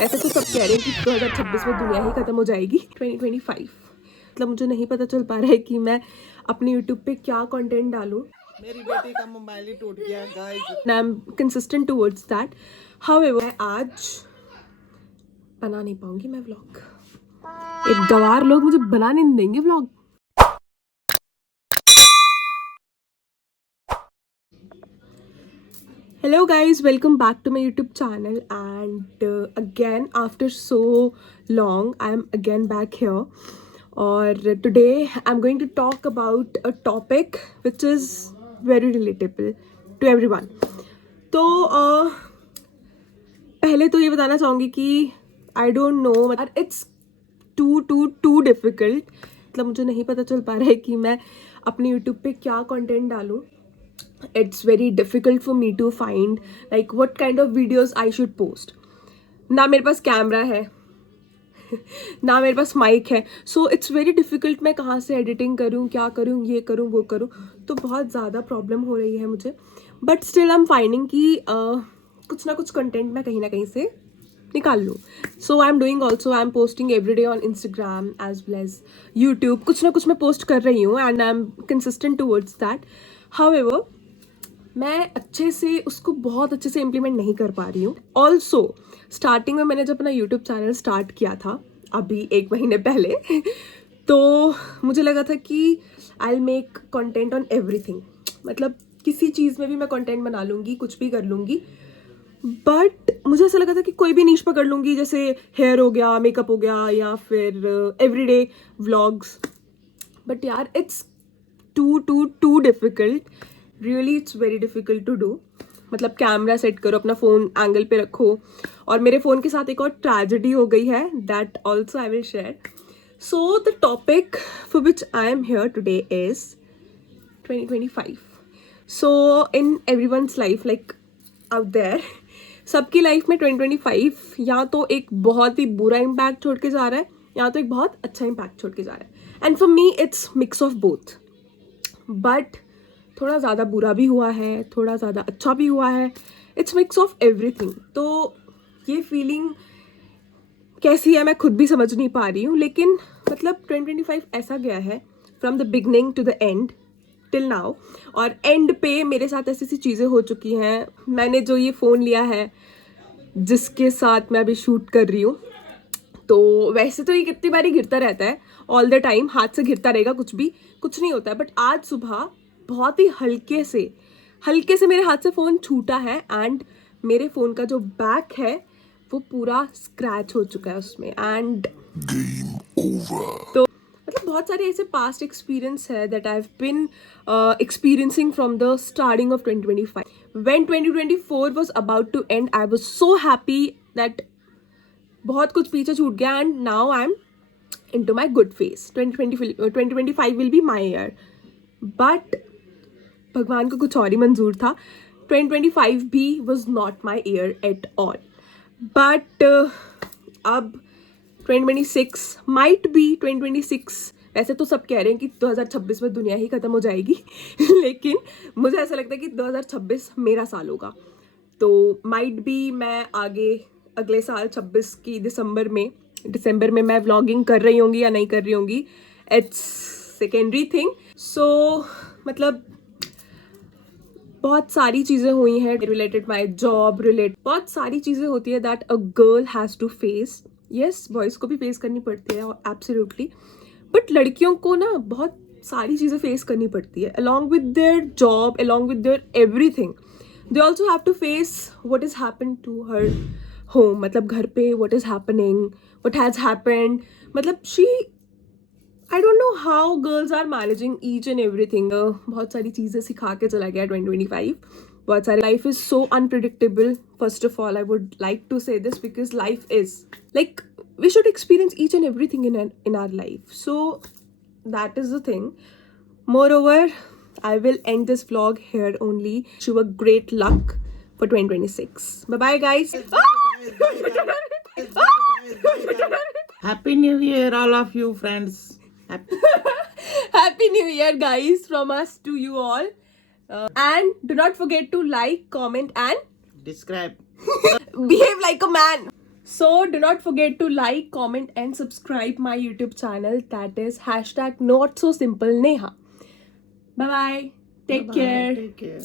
ऐसे तो सब कह रहे हैं कि 2026 में दुनिया ही खत्म हो जाएगी। 2025 मतलब मुझे नहीं पता चल पा रहा है कि मैं अपने YouTube पे क्या कंटेंट डालूं। मेरी बेटी का मोबाइल ही टूट गया guys. I am consistent towards that. However आज बना नहीं पाऊंगी मैं व्लॉग। एक गवार लोग मुझे बनाने नहीं देंगे vlog. Hello guys, welcome back to my YouTube channel and again after so long I am again back here. Or today I'm going to talk about a topic which is very relatable to everyone. तो पहले तो ये बताना चाहूँगी कि I don't know, it's too difficult. मतलब मुझे नहीं पता चल पा रहा है कि मैं अपने YouTube पे क्या कंटेंट डालूँ. It's very difficult for me to find like what kind of videos I should post. ना मेरे पास कैमरा है ना मेरे पास माइक है, सो इट्स वेरी डिफ़िकल्ट मैं कहाँ से एडिटिंग करूँ, क्या करूँ, ये करूँ, वो करूँ. तो बहुत ज़्यादा प्रॉब्लम हो रही है मुझे. But still I am finding कि कुछ ना कुछ कंटेंट मैं कहीं ना कहीं से निकाल लूँ. So I am doing also, I am posting every day on Instagram as well as YouTube. कुछ ना कुछ मैं पोस्ट कर रही हूँ and I am consistent towards that. However मैं अच्छे से उसको बहुत अच्छे से इम्प्लीमेंट नहीं कर पा रही हूँ. ऑल्सो स्टार्टिंग में मैंने जब अपना यूट्यूब चैनल स्टार्ट किया था अभी 1 महीने पहले तो मुझे लगा था कि I will make content on everything. मतलब किसी चीज़ में भी मैं कंटेंट बना लूँगी, कुछ भी कर लूँगी. बट मुझे ऐसा लगा था कि कोई भी नीश पकड़ लूँगी, जैसे हेयर हो गया, मेकअप हो गया या फिर एवरीडे व्लॉग्स. बट यार it's too difficult. Really it's very difficult to do. मतलब कैमरा सेट करो, अपना फ़ोन एंगल पे रखो. और मेरे फ़ोन के साथ एक और ट्रेजेडी हो गई है, that also I will share. So the topic for which I am here today is 2025. So in everyone's life like out there, सबकी लाइफ में 2025 या तो एक बहुत ही बुरा इम्पैक्ट छोड़ के जा रहा है या तो एक बहुत अच्छा इम्पैक्ट छोड़ के जा रहा है. And for me it's mix of both. But थोड़ा ज़्यादा बुरा भी हुआ है, थोड़ा ज़्यादा अच्छा भी हुआ है. It's mix of everything. तो ये फीलिंग कैसी है मैं खुद भी समझ नहीं पा रही हूँ. लेकिन मतलब 2025 ऐसा गया है from the beginning to the end till now. और एंड पे मेरे साथ ऐसी ऐसी चीज़ें हो चुकी हैं. मैंने जो ये फ़ोन लिया है जिसके साथ मैं अभी शूट कर रही हूँ, तो वैसे तो ये कितनी बारी गिरता रहता है ऑल द टाइम, हाथ से गिरता रहेगा, कुछ नहीं होता है. बट आज सुबह बहुत ही हल्के से मेरे हाथ से फ़ोन छूटा है एंड मेरे फ़ोन का जो बैक है वो पूरा स्क्रैच हो चुका है उसमें. एंड तो मतलब बहुत सारे ऐसे पास्ट एक्सपीरियंस है that I have been experiencing from the starting of 2025. When 2024 was about to end I was so happy that बहुत कुछ पीछे छूट गया and now I am into my good phase. 2025 will be my year. But भगवान को कुछ और ही मंजूर था. 2025 भी was not my year at all. But अब 2026 might be 2026. ऐसे तो सब कह रहे हैं कि 2026 में दुनिया ही खत्म हो जाएगी लेकिन मुझे ऐसा लगता है कि 2026 मेरा साल होगा. तो might be मैं आगे अगले साल 26 की दिसंबर में मैं व्लॉगिंग कर रही होंगी या नहीं कर रही होंगी, इट्स सेकेंडरी थिंग. सो मतलब बहुत सारी चीज़ें हुई हैं रिलेटेड माई जॉब, बहुत सारी चीज़ें होती है that a girl has to face. Yes, boys को भी फेस करनी पड़ती है एब्सोल्युटली. बट लड़कियों को ना बहुत सारी चीज़ें फेस करनी पड़ती है along with their job, along with their everything. They also have to face what is happen to her home. मतलब घर पे what is happening, what has happened. मतलब I don't know how girls are managing each and everything. बहुत सारी चीज़ें सिखा के चला गया 2025. बहुत सारी. Life is so unpredictable. First of all I would like to say this because life is like we should experience each and everything in our life. So that is the thing. Moreover, I will end this vlog here only. Wish you a great luck for 2026. Bye bye guys. Happy New Year, all of you friends. Happy New Year guys from us to you all. And do not forget to like, comment and Describe. behave like a man. So do not forget to like, comment and subscribe my YouTube channel, that is #NotSoSimpleNeha. Bye bye. Take care. Take care.